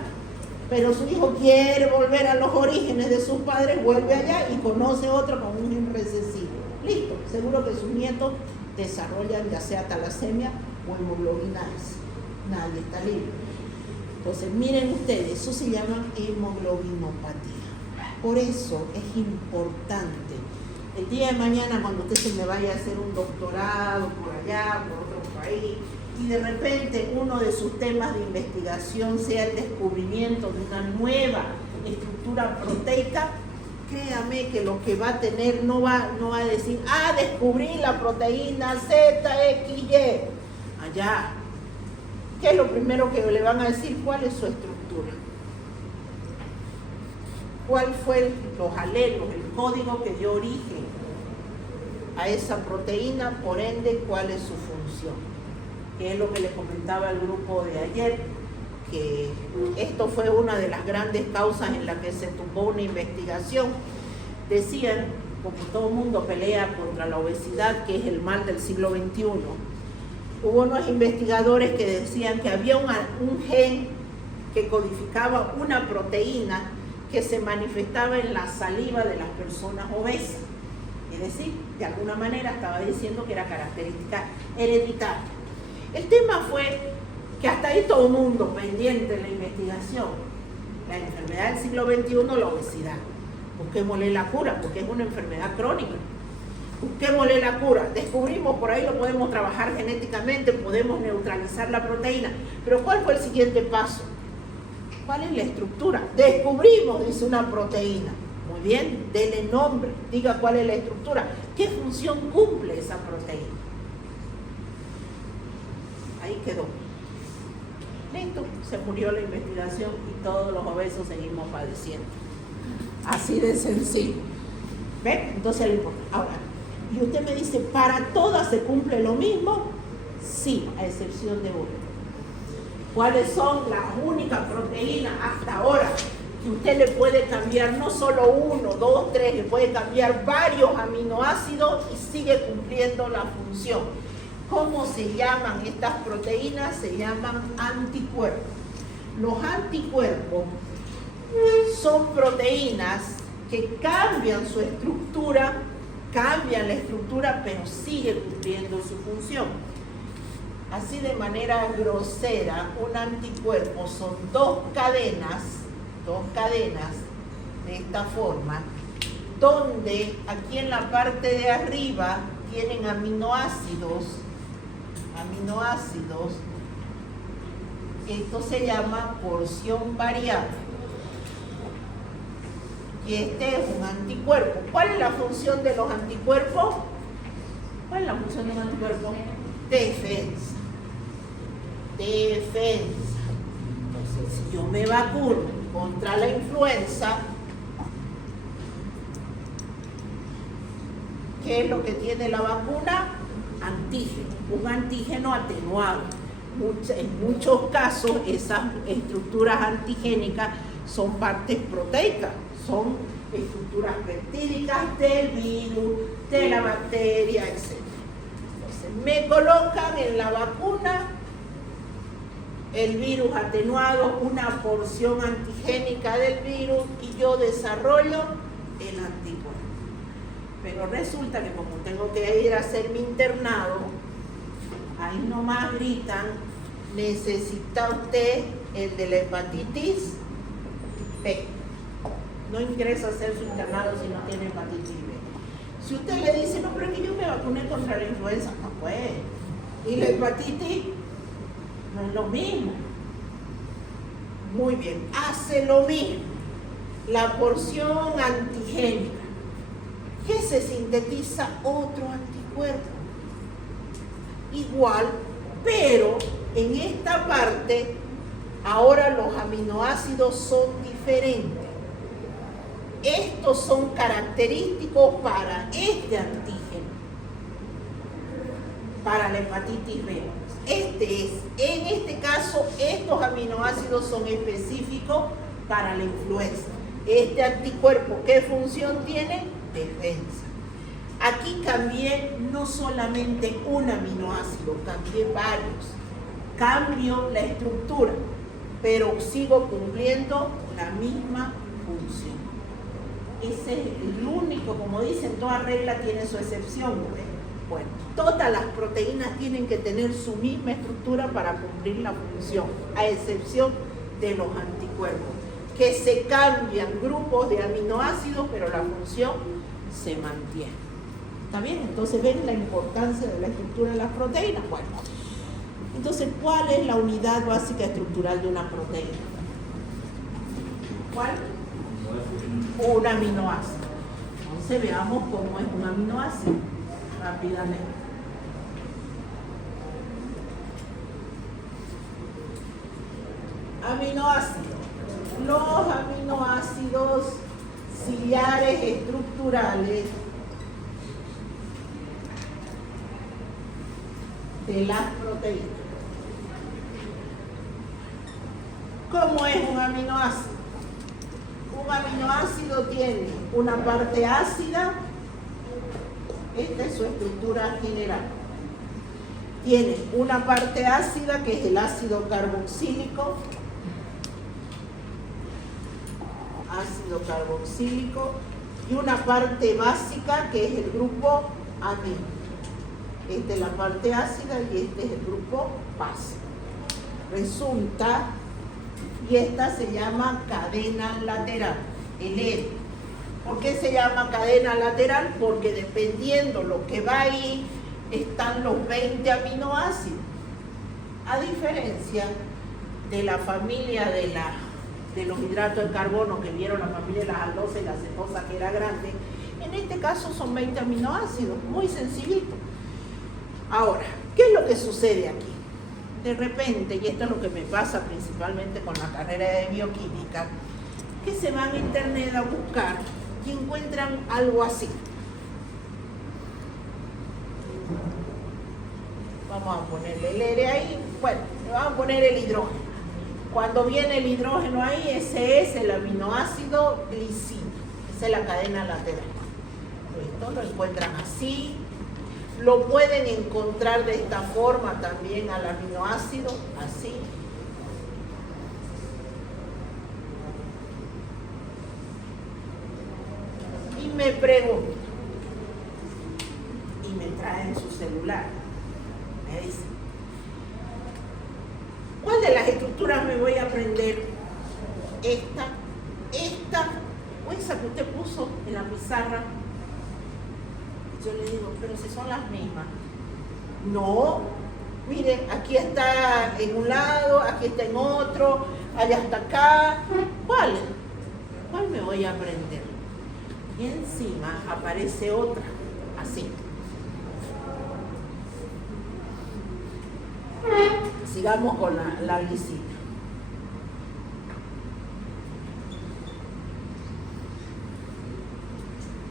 pero su hijo quiere volver a los orígenes de sus padres, vuelve allá y conoce otro con un gen recesivo. Listo, seguro que sus nietos desarrollan ya sea talasemia o hemoglobina S. Nadie está libre. Entonces, miren ustedes, eso se llama hemoglobinopatía. Por eso es importante. El día de mañana, cuando usted se me vaya a hacer un doctorado por allá, por otro país, y de repente uno de sus temas de investigación sea el descubrimiento de una nueva estructura proteica, créame que lo que va a tener no va a decir, descubrí la proteína ZXY. Allá. ¿Qué es lo primero que le van a decir? ¿Cuál es su estructura? ¿Cuál fue los alelos, el código que dio origen a esa proteína? Por ende, ¿cuál es su función? Que es lo que le comentaba al grupo de ayer, que esto fue una de las grandes causas en la que se tumbó una investigación. Decían como todo el mundo pelea contra la obesidad, que es el mal del siglo XXI, hubo unos investigadores que decían que había un gen que codificaba una proteína que se manifestaba en la saliva de las personas obesas. Es decir, de alguna manera estaba diciendo que era característica hereditaria. El tema fue que hasta ahí todo el mundo pendiente de la investigación. La enfermedad del siglo XXI, la obesidad. Busquémosle la cura, porque es una enfermedad crónica. Busquémosle la cura. Descubrimos, por ahí lo podemos trabajar genéticamente, podemos neutralizar la proteína. Pero ¿cuál fue el siguiente paso? ¿Cuál es la estructura? Descubrimos, dice, una proteína. Muy bien, dele nombre, diga cuál es la estructura. ¿Qué función cumple esa proteína? Ahí quedó. Listo, se murió la investigación y todos los obesos seguimos padeciendo. Así de sencillo. ¿Ven? Entonces lo importante. Ahora, y usted me dice, ¿para todas se cumple lo mismo? Sí, a excepción de una. ¿Cuáles son las únicas proteínas hasta ahora que usted le puede cambiar no solo 1, 2, 3, le puede cambiar varios aminoácidos y sigue cumpliendo la función? ¿Cómo se llaman estas proteínas? Se llaman anticuerpos. Los anticuerpos son proteínas que cambian su estructura, cambian la estructura, pero siguen cumpliendo su función. Así de manera grosera, un anticuerpo son dos cadenas de esta forma, donde aquí en la parte de arriba tienen aminoácidos, esto se llama porción variable. Y este es un anticuerpo. ¿Cuál es la función de los anticuerpos? ¿Cuál es la función de un anticuerpo? Defensa. Entonces, si yo me vacuno contra la influenza, ¿qué es lo que tiene la vacuna? Antígeno, un antígeno atenuado. En muchos casos esas estructuras antigénicas son partes proteicas, son estructuras peptídicas del virus, de la bacteria, etc. Entonces me colocan en la vacuna el virus atenuado, una porción antigénica del virus, y yo desarrollo el anticuerpo. Pero resulta que como tengo que ir a hacer mi internado, ahí nomás gritan, necesita usted el de la hepatitis B. No ingresa a hacer su internado si no tiene hepatitis B. Si usted le dice, no, pero es que yo me vacuné contra la influenza, no puede. Y la hepatitis no es lo mismo. Muy bien, hace lo mismo. La porción antigénica. ¿Qué se sintetiza? Otro anticuerpo. Igual, pero en esta parte, ahora los aminoácidos son diferentes. Estos son característicos para este antígeno, para la hepatitis B. En este caso, estos aminoácidos son específicos para la influenza. Este anticuerpo, ¿qué función tiene? Defensa. Aquí cambié no solamente un aminoácido, cambié varios. Cambio la estructura, pero sigo cumpliendo la misma función. Ese es el único, como dicen, toda regla tiene su excepción, ¿no? Bueno, todas las proteínas tienen que tener su misma estructura para cumplir la función, a excepción de los anticuerpos, que se cambian grupos de aminoácidos, pero la función se mantiene. ¿Está bien? Entonces, ¿ven la importancia de la estructura de las proteínas? Bueno, entonces, ¿cuál es la unidad básica estructural de una proteína? ¿Cuál? Un aminoácido. Entonces, veamos cómo es un aminoácido rápidamente. Aminoácidos. Los aminoácidos ciliares estructurales de las proteínas. ¿Cómo es un aminoácido? Un aminoácido tiene una parte ácida Esta es su estructura general. Tiene una parte ácida, que es el ácido carboxílico. Ácido carboxílico. Y una parte básica, que es el grupo amino. Esta es la parte ácida y este es el grupo básico. Resulta, y esta se llama cadena lateral, el L. ¿Por qué se llama cadena lateral? Porque dependiendo lo que va ahí, están los 20 aminoácidos. A diferencia de la familia de los hidratos de carbono, que vieron la familia de las aldosas y la cetosa, que era grande, en este caso son 20 aminoácidos, muy sencillito. Ahora, ¿qué es lo que sucede aquí? De repente, y esto es lo que me pasa principalmente con la carrera de bioquímica, que se van a internet a buscar y encuentran algo así. Vamos a ponerle el R ahí, bueno, le vamos a poner el hidrógeno. Cuando viene el hidrógeno ahí, ese es el aminoácido glicina, esa es la cadena lateral. Esto lo encuentran así. Lo pueden encontrar de esta forma también al aminoácido, así. Y me preguntan, y me traen su celular, me dicen, ¿cuál de las estructuras me voy a aprender? Esta, o esa que usted puso en la pizarra. Yo le digo, pero si son las mismas. No, miren, aquí está en un lado, aquí está en otro, allá está acá. ¿Cuál? ¿Cuál me voy a aprender? Y encima aparece otra, así. Sigamos con la glicina.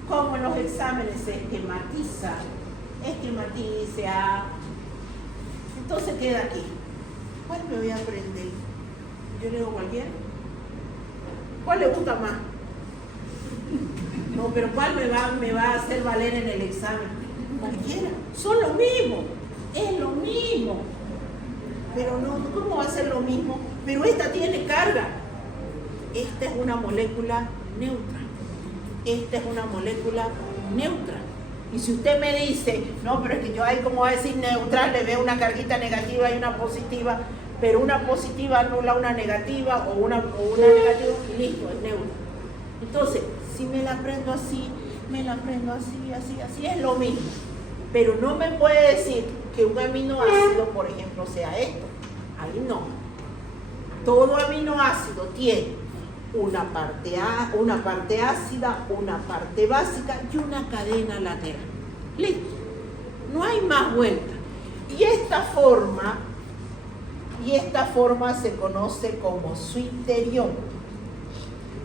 Como en los exámenes se esquematiza, entonces queda aquí. ¿Cuál me voy a aprender? Yo le digo cualquiera. ¿Cuál le gusta más? No, pero ¿cuál me va a hacer valer en el examen? Cualquiera. Son lo mismo. Es lo mismo. Pero no, ¿cómo va a ser lo mismo? Pero esta tiene carga. Esta es una molécula neutra. Esta es una molécula neutra. Y si usted me dice, no, pero es que yo ahí, como va a decir neutral, le veo una carguita negativa y una positiva, pero una positiva anula una negativa o una negativa y listo, es neutra. Entonces, si me la aprendo así, así, es lo mismo. Pero no me puede decir que un aminoácido, por ejemplo, sea esto. Ahí no. Todo aminoácido tiene una parte ácida, una parte básica y una cadena lateral. Listo. No hay más vuelta. Y esta forma se conoce como suiterión.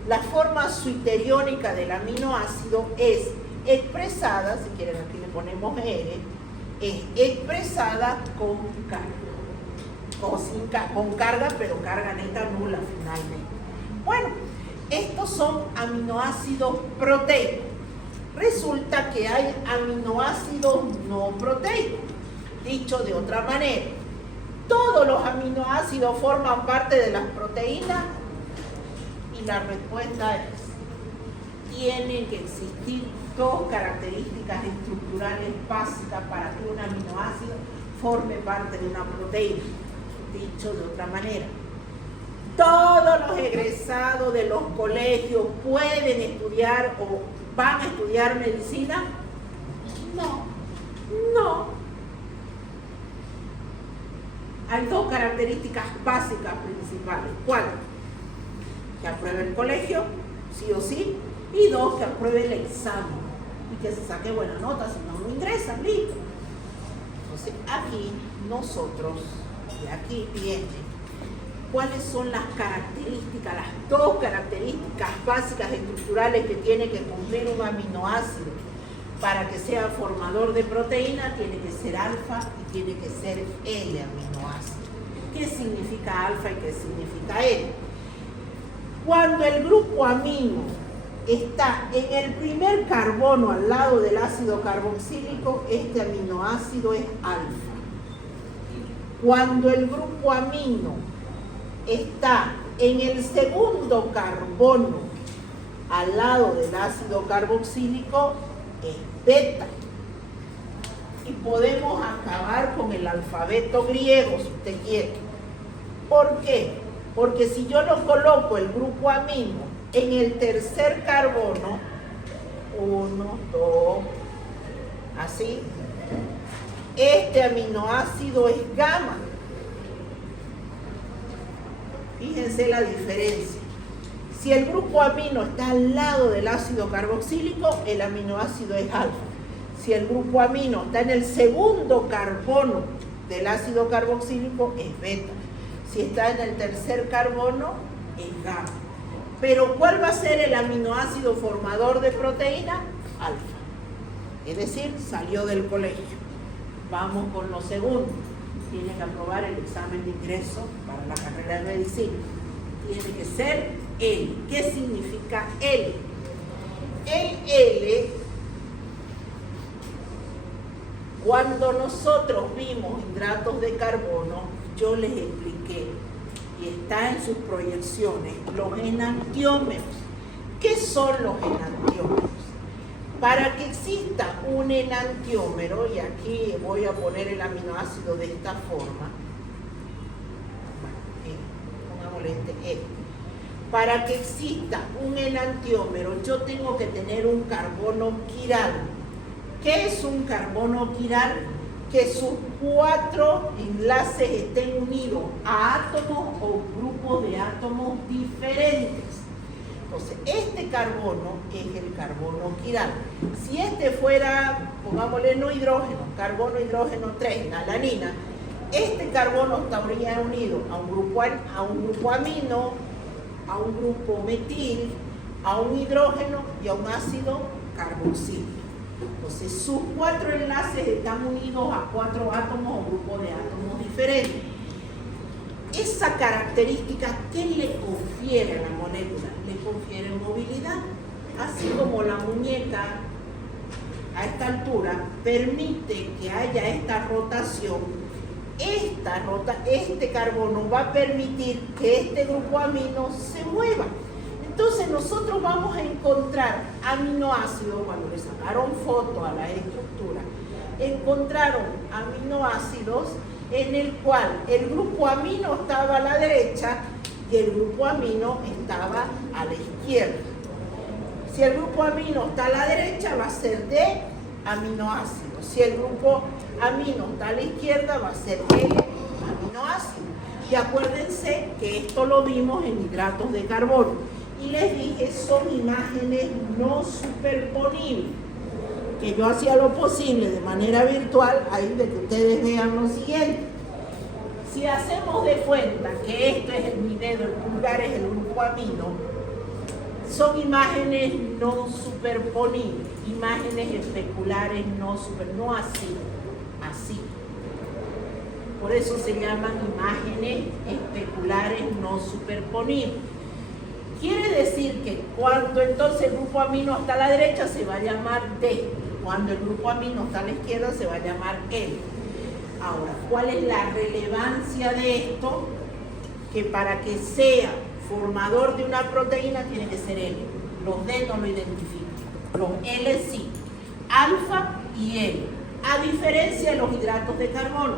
La forma suiteriónica del aminoácido es expresada, si quieren aquí le ponemos R, es expresada con carga. Con carga, pero carga neta nula finalmente. Bueno, estos son aminoácidos proteicos. Resulta que hay aminoácidos no proteicos. Dicho de otra manera, todos los aminoácidos forman parte de las proteínas y la respuesta es: tienen que existir dos características estructurales básicas para que un aminoácido forme parte de una proteína. Dicho de otra manera, todos los egresados de los colegios pueden estudiar o van a estudiar medicina. No. Hay dos características básicas principales. ¿Cuáles? Que apruebe el colegio, sí o sí, y dos, que apruebe el examen y que se saque buena nota, si no ingresan, listo. Entonces aquí nosotros, de aquí viene cuáles son las características, las dos características básicas estructurales que tiene que cumplir un aminoácido para que sea formador de proteína. Tiene que ser alfa y tiene que ser L aminoácido. ¿Qué significa alfa y qué significa L? Cuando el grupo amino está en el primer carbono al lado del ácido carboxílico, este aminoácido es alfa. Cuando el grupo amino está en el segundo carbono al lado del ácido carboxílico, es beta. Y podemos acabar con el alfabeto griego si usted quiere. ¿Por qué? Porque si yo lo coloco el grupo amino en el tercer carbono, 1, 2, así, este aminoácido es gamma. Fíjense la diferencia. Si el grupo amino está al lado del ácido carboxílico, el aminoácido es alfa. Si el grupo amino está en el segundo carbono del ácido carboxílico, es beta. Si está en el tercer carbono, es gamma. Pero ¿cuál va a ser el aminoácido formador de proteína? Alfa. Es decir, salió del colegio. Vamos con lo segundo. Tiene que aprobar el examen de ingreso para la carrera de medicina. Tiene que ser L. ¿Qué significa L? El L, cuando nosotros vimos hidratos de carbono, yo les expliqué, y está en sus proyecciones, los enantiómeros. ¿Qué son los enantiómeros? Para que exista un enantiómero, y aquí voy a poner el aminoácido de esta forma, pongámosle este E. Para que exista un enantiómero, yo tengo que tener un carbono quiral. ¿Qué es un carbono quiral? Que sus 4 enlaces estén unidos a átomos o grupos de átomos diferentes. Entonces, este carbono es el carbono quiral. Si este fuera, pongámosle no hidrógeno, carbono, hidrógeno 3, la alanina, este carbono estaría unido a un grupo amino, a un grupo metil, a un hidrógeno y a un ácido carboxílico. Entonces, sus 4 enlaces están unidos a 4 átomos o grupos de átomos diferentes. Esa característica, ¿qué le confiere a la molécula? Le confiere movilidad. Así como la muñeca a esta altura permite que haya esta rotación, este carbono va a permitir que este grupo amino se mueva. Entonces nosotros vamos a encontrar aminoácidos, cuando le sacaron foto a la estructura, encontraron aminoácidos en el cual el grupo amino estaba a la derecha y el grupo amino estaba a la izquierda. Si el grupo amino está a la derecha, va a ser D aminoácido. Si el grupo amino está a la izquierda, va a ser L aminoácido. Y acuérdense que esto lo vimos en hidratos de carbono. Y les dije, son imágenes no superponibles, que yo hacía lo posible de manera virtual, ahí de que ustedes vean lo siguiente. Si hacemos de cuenta que esto es mi dedo, el pulgar es el grupo amino, son imágenes no superponibles, imágenes especulares no así, así. Por eso se llaman imágenes especulares no superponibles. Quiere decir que cuando entonces el grupo amino está a la derecha se va a llamar D, cuando el grupo amino está a la izquierda se va a llamar L. Ahora, ¿cuál es la relevancia de esto? Que para que sea formador de una proteína tiene que ser L. Los D no lo identifican, los L sí, alfa y L, a diferencia de los hidratos de carbono.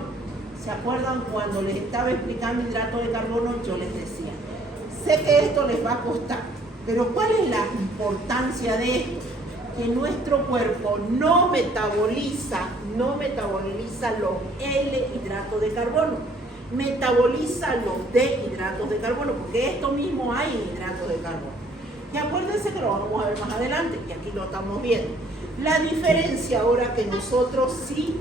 ¿Se acuerdan cuando les estaba explicando hidratos de carbono? Yo les decía, sé que esto les va a costar, pero ¿cuál es la importancia de esto? Que nuestro cuerpo no metaboliza los L hidratos de carbono, metaboliza los D hidratos de carbono, porque esto mismo hay en hidratos de carbono. Y acuérdense que lo vamos a ver más adelante, y aquí lo estamos viendo. La diferencia ahora que nosotros sí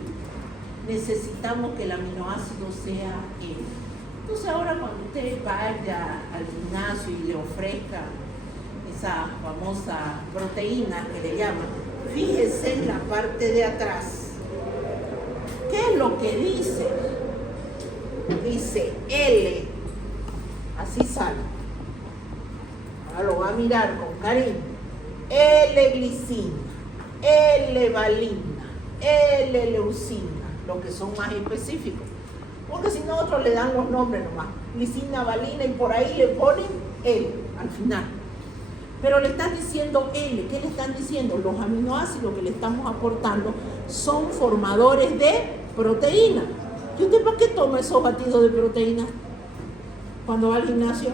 necesitamos que el aminoácido sea L. Entonces ahora cuando usted vaya al gimnasio y le ofrezca esa famosa proteína que le llaman, fíjese en la parte de atrás. ¿Qué es lo que dice? Dice L, así sale. Ahora lo va a mirar con cariño. L-glicina, L-valina, L-leucina, los que son más específicos. Porque si no, otros le dan los nombres nomás. Glicina, valina y por ahí le ponen L al final. Pero le están diciendo L. ¿Qué le están diciendo? Los aminoácidos que le estamos aportando son formadores de proteína. ¿Y usted para qué toma esos batidos de proteína cuando va al gimnasio?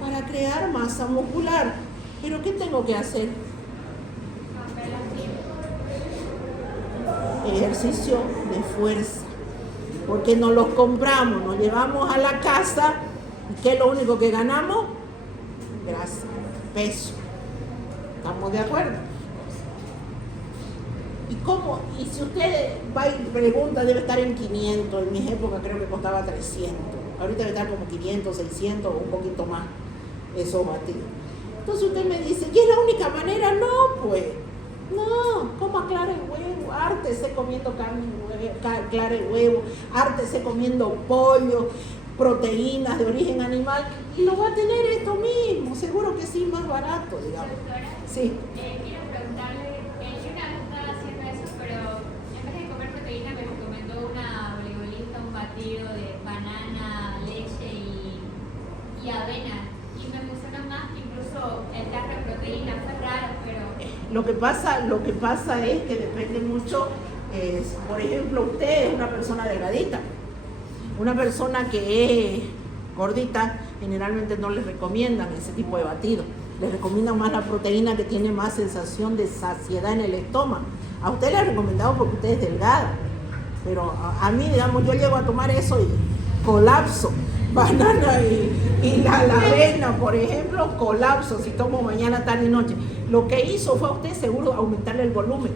Para crear masa muscular. ¿Pero qué tengo que hacer? Ejercicio de fuerza. Porque nos los compramos, nos llevamos a la casa. ¿Y qué es lo único que ganamos? Grasa, peso. ¿Estamos de acuerdo? ¿Y cómo? Y si usted va y pregunta, debe estar en 500. En mis épocas creo que costaba 300. Ahorita debe estar como 500, 600 o un poquito más esos batidos. Entonces usted me dice, ¿y es la única manera? No, pues. No, coma clara de huevo, hártese comiendo carne, clara de huevo, hártese comiendo pollo, proteínas de origen animal, y lo va a tener esto mismo, seguro que sí, más barato, digamos. Doctora, Sí. quiero preguntarle, yo una vez estaba haciendo eso, pero en vez de comer proteína me recomendó una voleibolista un batido de banana, leche y avena, y me funcionó más que incluso el tarro de proteína, fue raro, pero... Lo que pasa es que depende mucho, por ejemplo, usted es una persona delgadita. Una persona que es gordita, generalmente no les recomiendan ese tipo de batido. Les recomiendan más la proteína que tiene más sensación de saciedad en el estómago. A usted le ha recomendado porque usted es delgada. Pero a mí, digamos, yo llego a tomar eso y colapso. Banana y la avena, por ejemplo, colapso si tomo mañana, tarde y noche. Lo que hizo fue a usted seguro aumentarle el volumen.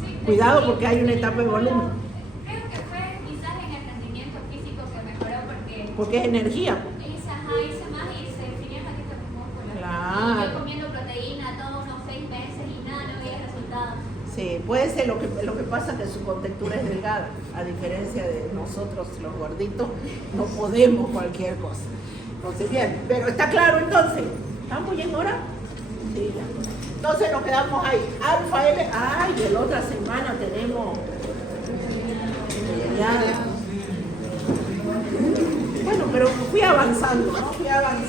Sí, Cuidado porque hay una etapa de volumen. Creo que fue quizás en el rendimiento físico que mejoró Porque es energía. hice más y se definieron aquí los músculos. Claro. Y yo comiendo proteína todos unos 6 meses y nada, no veía resultados. Sí, puede ser, lo que pasa es que su contextura es delgada, a diferencia de nosotros los gorditos, no podemos cualquier cosa. Entonces, bien, pero está claro entonces, ¿estamos yendo ahora? Sí, ya. Entonces nos quedamos ahí, alfa L, y la otra semana tenemos bueno, pero fui avanzando, ¿no? Fui avanzando.